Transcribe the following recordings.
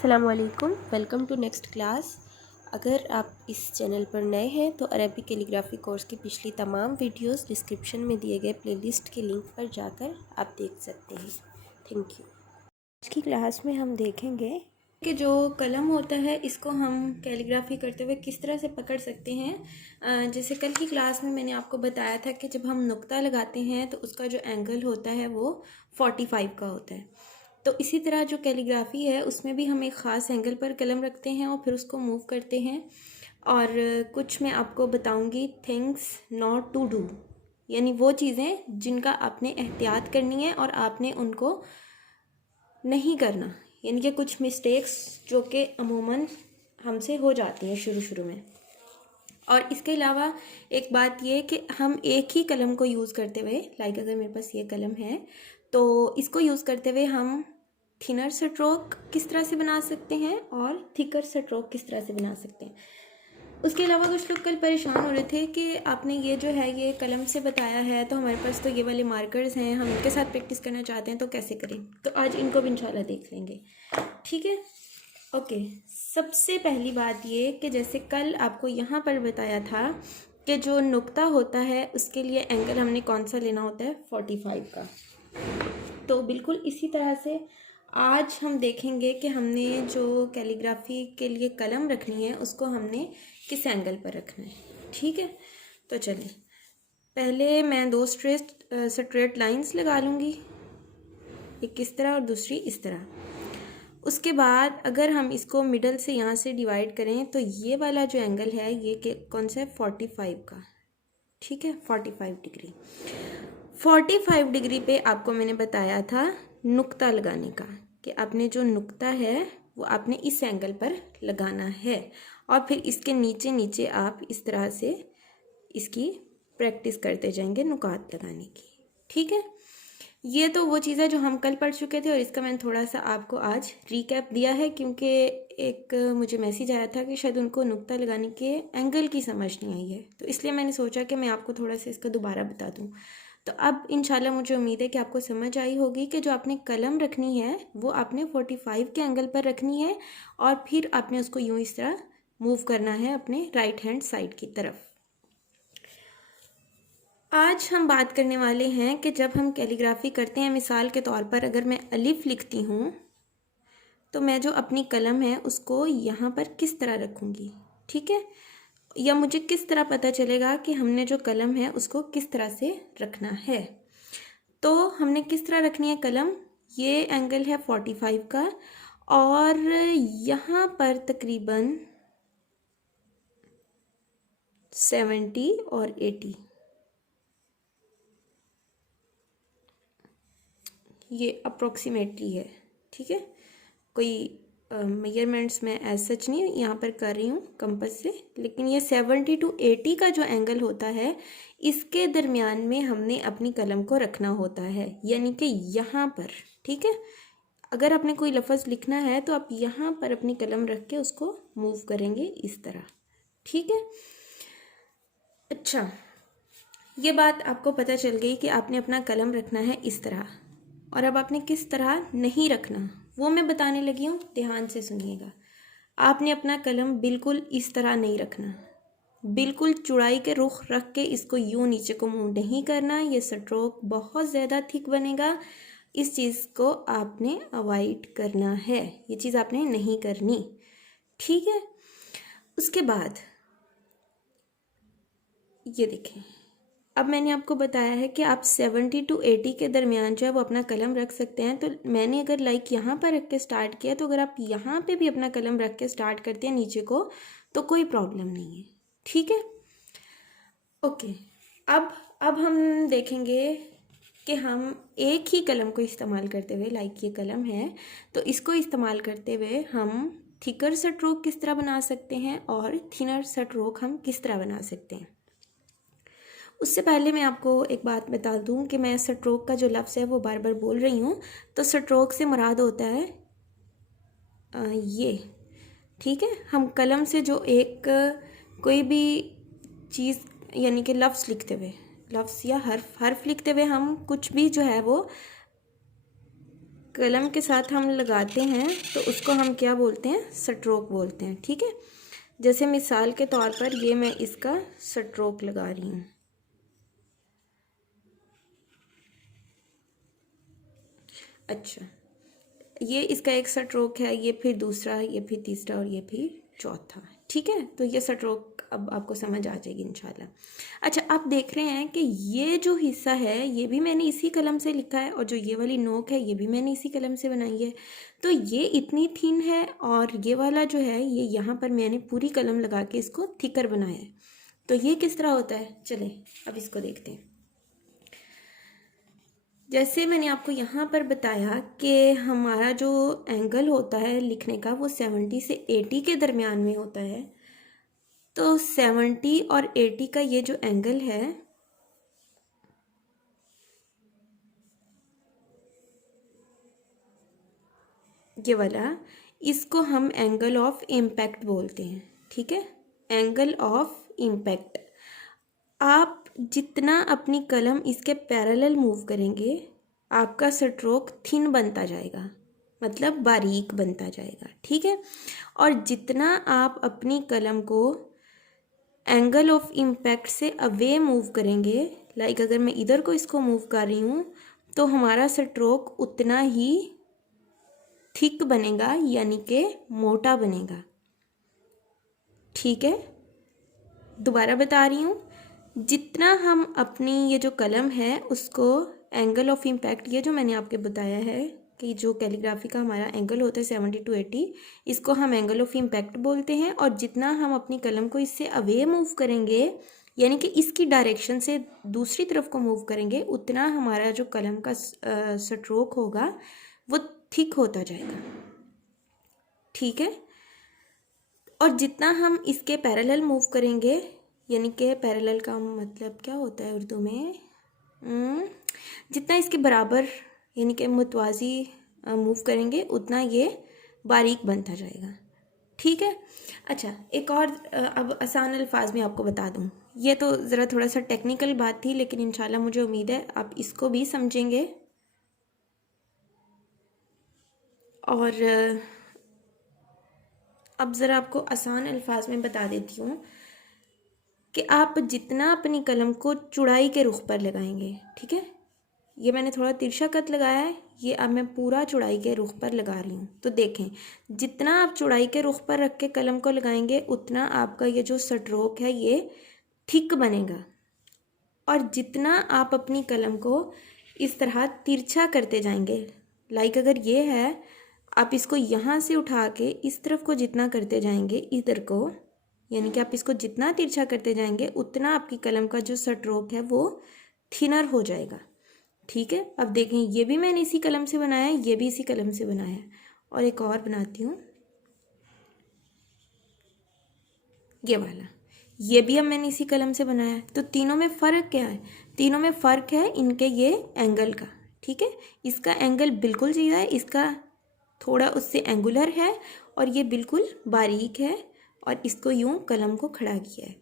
अस्सलामुअलैकुम, welcome to next class. अगर आप इस चैनल पर नए हैं तो अरबी कैलीग्राफी कोर्स की पिछली तमाम वीडियोस डिस्क्रिप्शन में दिए गए प्लेलिस्ट के लिंक पर जाकर आप देख सकते हैं। Thank you. आज की क्लास में हम देखेंगे कि जो कलम होता है इसको हम कैलीग्राफी करते हुए किस तरह से पकड़ सकते हैं। जैसे कल की क्लास में मैंने आपको बताया था कि जब हम नुक्ता लगाते हैं तो उसका जो एंगल होता है वो 45 का होता है। तो इसी तरह जो कैलीग्राफी है उसमें भी हम एक ख़ास एंगल पर कलम रखते हैं और फिर उसको मूव करते हैं। और कुछ मैं आपको बताऊंगी थिंग्स नॉट टू डू, यानी वो चीज़ें जिनका आपने एहतियात करनी है और आपने उनको नहीं करना, यानी कि कुछ मिस्टेक्स जो कि अमूमन हमसे हो जाती हैं शुरू शुरू में। और इसके अलावा एक बात ये कि हम एक ही कलम को यूज़ करते हुए, लाइक अगर मेरे पास ये कलम है तो इसको यूज़ करते हुए हम थिनर स्ट्रोक किस तरह से बना सकते हैं और थिकर स्ट्रोक किस तरह से बना सकते हैं। उसके अलावा कुछ लोग कल परेशान हो रहे थे कि आपने ये जो है ये कलम से बताया है तो हमारे पास तो ये वाले मार्कर्स हैं, हम इनके साथ प्रैक्टिस करना चाहते हैं तो कैसे करें। तो आज इनको भी इंशाल्लाह देख लेंगे, ठीक है। ओके, सबसे पहली बात ये कि जैसे कल आपको यहाँ पर बताया था कि जो नुक्ता होता है उसके लिए एंगल हमने कौन सा लेना होता है, 45 का। तो बिल्कुल इसी तरह से आज हम देखेंगे कि हमने जो कैलीग्राफी के लिए कलम रखनी है उसको हमने किस एंगल पर रखना है, ठीक है। तो चलिए पहले मैं दो स्ट्रेट लाइंस लगा लूँगी, एक इस तरह और दूसरी इस तरह। उसके बाद अगर हम इसको मिडल से यहाँ से डिवाइड करें तो ये वाला जो एंगल है ये कौन सा है, 45 का, ठीक है, 45 डिग्री। 45 डिग्री पे आपको मैंने बताया था नुक्ता लगाने का, कि आपने जो नुक्ता है वो आपने इस एंगल पर लगाना है और फिर इसके नीचे नीचे आप इस तरह से इसकी प्रैक्टिस करते जाएंगे नुकात लगाने की, ठीक है। ये तो वो चीज़ है जो हम कल पढ़ चुके थे और इसका मैंने थोड़ा सा आपको आज रिकैप दिया है, क्योंकि एक मुझे मैसेज आया था कि शायद उनको नुक्ता लगाने के एंगल की समझ नहीं आई है, तो इसलिए मैंने सोचा कि मैं आपको थोड़ा सा इसका दोबारा बता दूं। तो अब इंशाल्लाह मुझे उम्मीद है कि आपको समझ आई होगी कि जो आपने कलम रखनी है वो आपने 45 के एंगल पर रखनी है और फिर आपने उसको यूँ इस तरह मूव करना है अपने राइट हैंड साइड की तरफ। आज हम बात करने वाले हैं कि जब हम कैलीग्राफी करते हैं, मिसाल के तौर पर अगर मैं अलिफ लिखती हूँ तो मैं जो अपनी कलम है उसको यहाँ पर किस तरह रखूँगी, ठीक है, या मुझे किस तरह पता चलेगा कि हमने जो कलम है उसको किस तरह से रखना है। तो हमने किस तरह रखनी है कलम, ये एंगल है 45 का और यहाँ पर तकरीबन 70 और 80, ये अप्रोक्सीमेटली है, ठीक है। कोई मेजरमेंट्स मैं एज सच नहीं यहाँ पर कर रही हूँ कंपास से, लेकिन ये 70 to 80 का जो एंगल होता है इसके दरमियान में हमने अपनी कलम को रखना होता है, यानी कि यहाँ पर, ठीक है। अगर आपने कोई लफ्ज़ लिखना है तो आप यहाँ पर अपनी कलम रख के उसको मूव करेंगे इस तरह, ठीक है। अच्छा, ये बात आपको पता चल गई कि आपने अपना कलम रखना है इस तरह, और अब आपने किस तरह नहीं रखना वो मैं बताने लगी हूँ, ध्यान से सुनिएगा। आपने अपना कलम बिल्कुल इस तरह नहीं रखना, बिल्कुल चौड़ाई के रुख रख के इसको यूँ नीचे को मूव नहीं करना, ये स्ट्रोक बहुत ज़्यादा थिक बनेगा, इस चीज़ को आपने अवॉइड करना है, ये चीज़ आपने नहीं करनी, ठीक है। उसके बाद ये देखें, अब मैंने आपको बताया है कि आप 70 to 80 के दरमियान जो है वो अपना कलम रख सकते हैं। तो मैंने अगर लाइक यहाँ पर रख के स्टार्ट किया तो अगर आप यहाँ पे भी अपना कलम रख के स्टार्ट करते हैं नीचे को तो कोई प्रॉब्लम नहीं है, ठीक है। ओके, अब हम देखेंगे कि हम एक ही कलम को इस्तेमाल करते हुए, लाइक ये कलम है तो इसको इस्तेमाल करते हुए हम थिकर स्ट्रोक किस तरह बना सकते हैं और थिनर स्ट्रोक हम किस तरह बना सकते हैं। उससे पहले मैं आपको एक बात बता दूं कि मैं स्ट्रोक का जो लफ्ज़ है वो बार बार बोल रही हूँ, तो स्ट्रोक से मुराद होता है ये, ठीक है। हम कलम से जो एक कोई भी चीज़ यानी कि लफ्ज़ लिखते हुए, लफ्ज़ या हर्फ लिखते हुए हम कुछ भी जो है वो कलम के साथ हम लगाते हैं तो उसको हम क्या बोलते हैं, स्ट्रोक बोलते हैं। ठीक है, जैसे मिसाल के तौर पर ये मैं इसका स्ट्रोक लगा रही हूँ। अच्छा, ये इसका एक स्ट्रोक है, ये फिर दूसरा, ये फिर तीसरा और ये फिर चौथा। ठीक है, तो ये स्ट्रोक अब आपको समझ आ जाएगी इंशाल्लाह। अच्छा, आप देख रहे हैं कि ये जो हिस्सा है ये भी मैंने इसी कलम से लिखा है और जो ये वाली नोक है ये भी मैंने इसी कलम से बनाई है। तो ये इतनी थिन है और ये वाला जो है ये यहाँ पर मैंने पूरी कलम लगा के इसको थिकर बनाया है। तो ये किस तरह होता है, चले अब इसको देखते हैं। जैसे मैंने आपको यहाँ पर बताया कि हमारा जो एंगल होता है लिखने का वो 70 से 80 के दरमियान में होता है। तो 70 और 80 का ये जो एंगल है ये वाला, इसको हम एंगल ऑफ इम्पैक्ट बोलते हैं। ठीक है, एंगल ऑफ इम्पैक्ट। आप जितना अपनी कलम इसके पैरेलल मूव करेंगे आपका स्ट्रोक थिन बनता जाएगा, मतलब बारीक बनता जाएगा। ठीक है, और जितना आप अपनी कलम को एंगल ऑफ इम्पैक्ट से अवे मूव करेंगे, लाइक अगर मैं इधर को इसको मूव कर रही हूँ तो हमारा स्ट्रोक उतना ही थिक बनेगा, यानी कि मोटा बनेगा। ठीक है, दोबारा बता रही हूँ, जितना हम अपनी ये जो कलम है उसको एंगल ऑफ इम्पैक्ट, ये जो मैंने आपके बताया है कि जो कैलीग्राफी का हमारा एंगल होता है 70 to 80, इसको हम एंगल ऑफ इम्पैक्ट बोलते हैं। और जितना हम अपनी कलम को इससे अवे मूव करेंगे, यानी कि इसकी डायरेक्शन से दूसरी तरफ को मूव करेंगे, उतना हमारा जो कलम का स्ट्रोक होगा वो थिक होता जाएगा। ठीक है, और जितना हम इसके पैरेलल मूव करेंगे, यानी कि पैरेलल का मतलब क्या होता है उर्दू में, जितना इसके बराबर यानी कि मुतवाज़ी मूव करेंगे उतना ये बारीक बनता जाएगा। ठीक है, अच्छा एक और अब आसान अल्फाज में आपको बता दूं, ये तो ज़रा थोड़ा सा टेक्निकल बात थी लेकिन इंशाल्लाह मुझे उम्मीद है आप इसको भी समझेंगे। और अब ज़रा आपको आसान अल्फाज में बता देती हूँ कि आप जितना अपनी कलम को चौड़ाई के रुख पर लगाएंगे, ठीक है, ये मैंने थोड़ा तिरछा कट लगाया है, ये अब मैं पूरा चौड़ाई के रुख पर लगा रही हूँ। तो देखें, जितना आप चौड़ाई के रुख पर रख के कलम को लगाएंगे उतना आपका ये जो स्ट्रोक है ये थिक बनेगा। और जितना आप अपनी कलम को इस तरह तिरछा करते जाएंगे, लाइक अगर ये है, आप इसको यहाँ से उठा के इस तरफ को जितना करते जाएंगे इधर को, यानी कि आप इसको जितना तिरछा करते जाएंगे उतना आपकी कलम का जो स्ट्रोक है वो थिनर हो जाएगा। ठीक है, अब देखें ये भी मैंने इसी कलम से बनाया है, ये भी इसी कलम से बनाया है, और एक और बनाती हूँ, ये वाला, ये भी अब मैंने इसी कलम से बनाया है। तो तीनों में फ़र्क क्या है, तीनों में फ़र्क है इनके ये एंगल का। ठीक है, इसका एंगल बिल्कुल सीधा है, इसका थोड़ा उससे एंगुलर है, और ये बिल्कुल बारीक है और इसको यूं कलम को खड़ा किया है।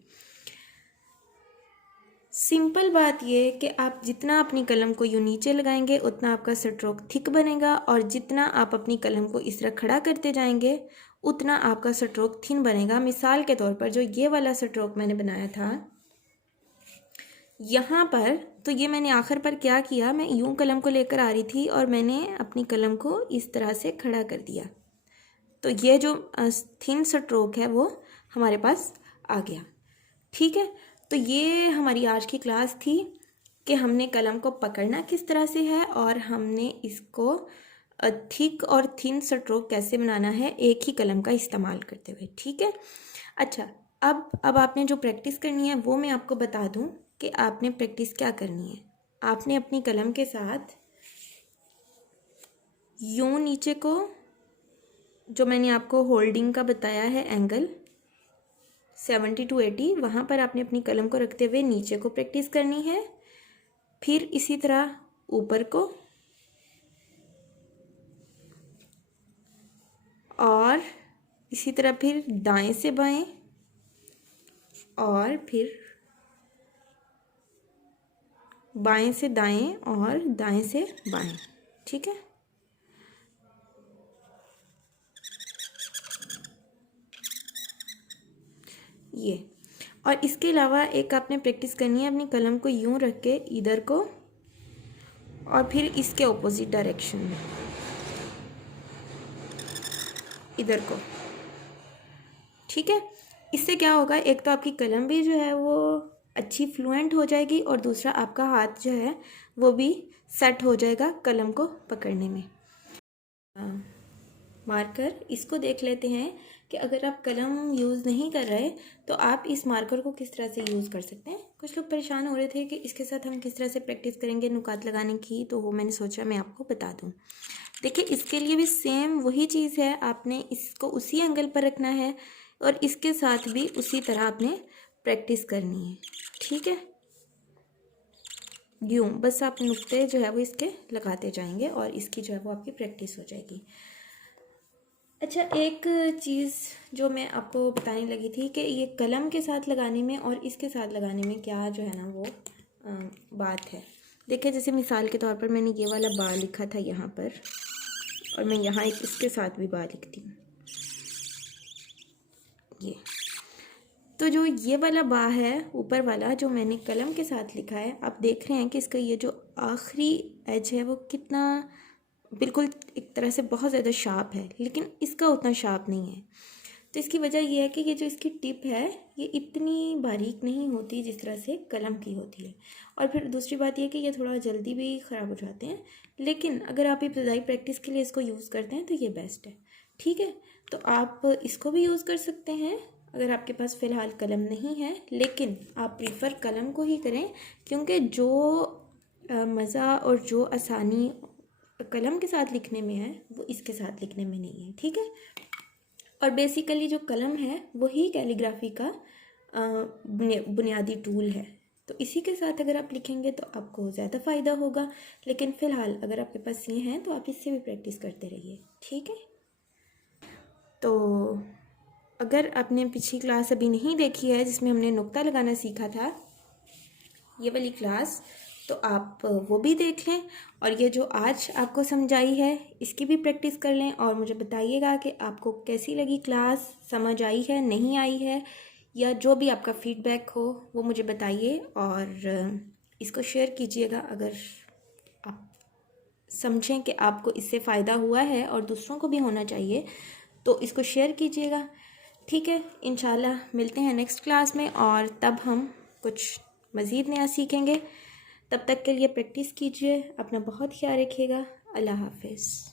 सिंपल बात ये है कि आप जितना अपनी कलम को यूं नीचे लगाएंगे उतना आपका स्ट्रोक थिक बनेगा, और जितना आप अपनी कलम को इस तरह खड़ा करते जाएंगे उतना आपका स्ट्रोक थिन बनेगा। मिसाल के तौर पर जो ये वाला स्ट्रोक मैंने बनाया था यहाँ पर, तो ये मैंने आखिर पर क्या किया, मैं यूं कलम को लेकर आ रही थी और मैंने अपनी कलम को इस तरह से खड़ा कर दिया, तो ये जो थिन स्ट्रोक है वो हमारे पास आ गया। ठीक है, तो ये हमारी आज की क्लास थी कि हमने कलम को पकड़ना किस तरह से है और हमने इसको थिक और थिन स्ट्रोक कैसे बनाना है एक ही कलम का इस्तेमाल करते हुए। ठीक है, अच्छा अब आपने जो प्रैक्टिस करनी है वो मैं आपको बता दूं कि आपने प्रैक्टिस क्या करनी है। आपने अपनी कलम के साथ यूं नीचे को, जो मैंने आपको होल्डिंग का बताया है एंगल 70 to 80, वहाँ पर आपने अपनी कलम को रखते हुए नीचे को प्रैक्टिस करनी है। फिर इसी तरह ऊपर को, और इसी तरह फिर दाएं से बाएं, और फिर बाएं से दाएं और दाएं से बाएं। ठीक है, ये। और इसके अलावा एक आपने प्रैक्टिस करनी है, अपनी कलम को यूं रख के इधर को और फिर इसके ऑपोजिट डायरेक्शन में इधर को, ठीक है। इससे क्या होगा, एक तो आपकी कलम भी जो है वो अच्छी फ्लुएंट हो जाएगी और दूसरा आपका हाथ जो है वो भी सेट हो जाएगा कलम को पकड़ने में। मार्कर, इसको देख लेते हैं कि अगर आप कलम यूज़ नहीं कर रहे तो आप इस मार्कर को किस तरह से यूज़ कर सकते हैं। कुछ लोग परेशान हो रहे थे कि इसके साथ हम किस तरह से प्रैक्टिस करेंगे नुकात लगाने की, तो वो मैंने सोचा मैं आपको बता दूं। देखिए, इसके लिए भी सेम वही चीज़ है, आपने इसको उसी एंगल पर रखना है और इसके साथ भी उसी तरह आपने प्रैक्टिस करनी है, ठीक है। यूँ बस आप नुक्ते जो है वो इसके लगाते जाएंगे और इसकी जो है वो आपकी प्रैक्टिस हो जाएगी। अच्छा, एक चीज़ जो मैं आपको बताने लगी थी कि ये कलम के साथ लगाने में और इसके साथ लगाने में क्या जो है ना वो बात है। देखिए, जैसे मिसाल के तौर पर मैंने ये वाला बा लिखा था यहाँ पर और मैं यहाँ एक इसके साथ भी बा लिखती हूँ, ये। तो जो ये वाला बा है ऊपर वाला जो मैंने कलम के साथ लिखा है, आप देख रहे हैं कि इसका ये जो आखिरी एज है वो कितना बिल्कुल एक तरह से बहुत ज़्यादा शार्प है, लेकिन इसका उतना शार्प नहीं है। तो इसकी वजह यह है कि ये जो इसकी टिप है ये इतनी बारीक नहीं होती जिस तरह से कलम की होती है। और फिर दूसरी बात यह कि ये थोड़ा जल्दी भी ख़राब हो जाते हैं, लेकिन अगर आप इब्तदाई प्रैक्टिस के लिए इसको यूज़ करते हैं तो ये बेस्ट है, ठीक है। तो आप इसको भी यूज़ कर सकते हैं अगर आपके पास फ़िलहाल कलम नहीं है, लेकिन आप प्रीफर कलम को ही करें, क्योंकि जो मज़ा और जो आसानी कलम के साथ लिखने में है वो इसके साथ लिखने में नहीं है, ठीक है। और बेसिकली जो कलम है वही कैलीग्राफी का बुनियादी टूल है, तो इसी के साथ अगर आप लिखेंगे तो आपको ज़्यादा फ़ायदा होगा। लेकिन फ़िलहाल अगर आपके पास ये हैं तो आप इससे भी प्रैक्टिस करते रहिए, ठीक है। तो अगर आपने पिछली क्लास अभी नहीं देखी है जिसमें हमने नुक्ता लगाना सीखा था, ये वाली क्लास, तो आप वो भी देख लें और ये जो आज आपको समझाई है इसकी भी प्रैक्टिस कर लें और मुझे बताइएगा कि आपको कैसी लगी क्लास, समझ आई है, नहीं आई है, या जो भी आपका फीडबैक हो वो मुझे बताइए। और इसको शेयर कीजिएगा अगर आप समझें कि आपको इससे फ़ायदा हुआ है और दूसरों को भी होना चाहिए, तो इसको शेयर कीजिएगा, ठीक है। इंशाल्लाह मिलते हैं नेक्स्ट क्लास में और तब हम कुछ मज़ीद नया सीखेंगे। तब तक के लिए प्रैक्टिस कीजिए, अपना बहुत ख्याल रखिएगा। अल्लाह हाफ़िज़।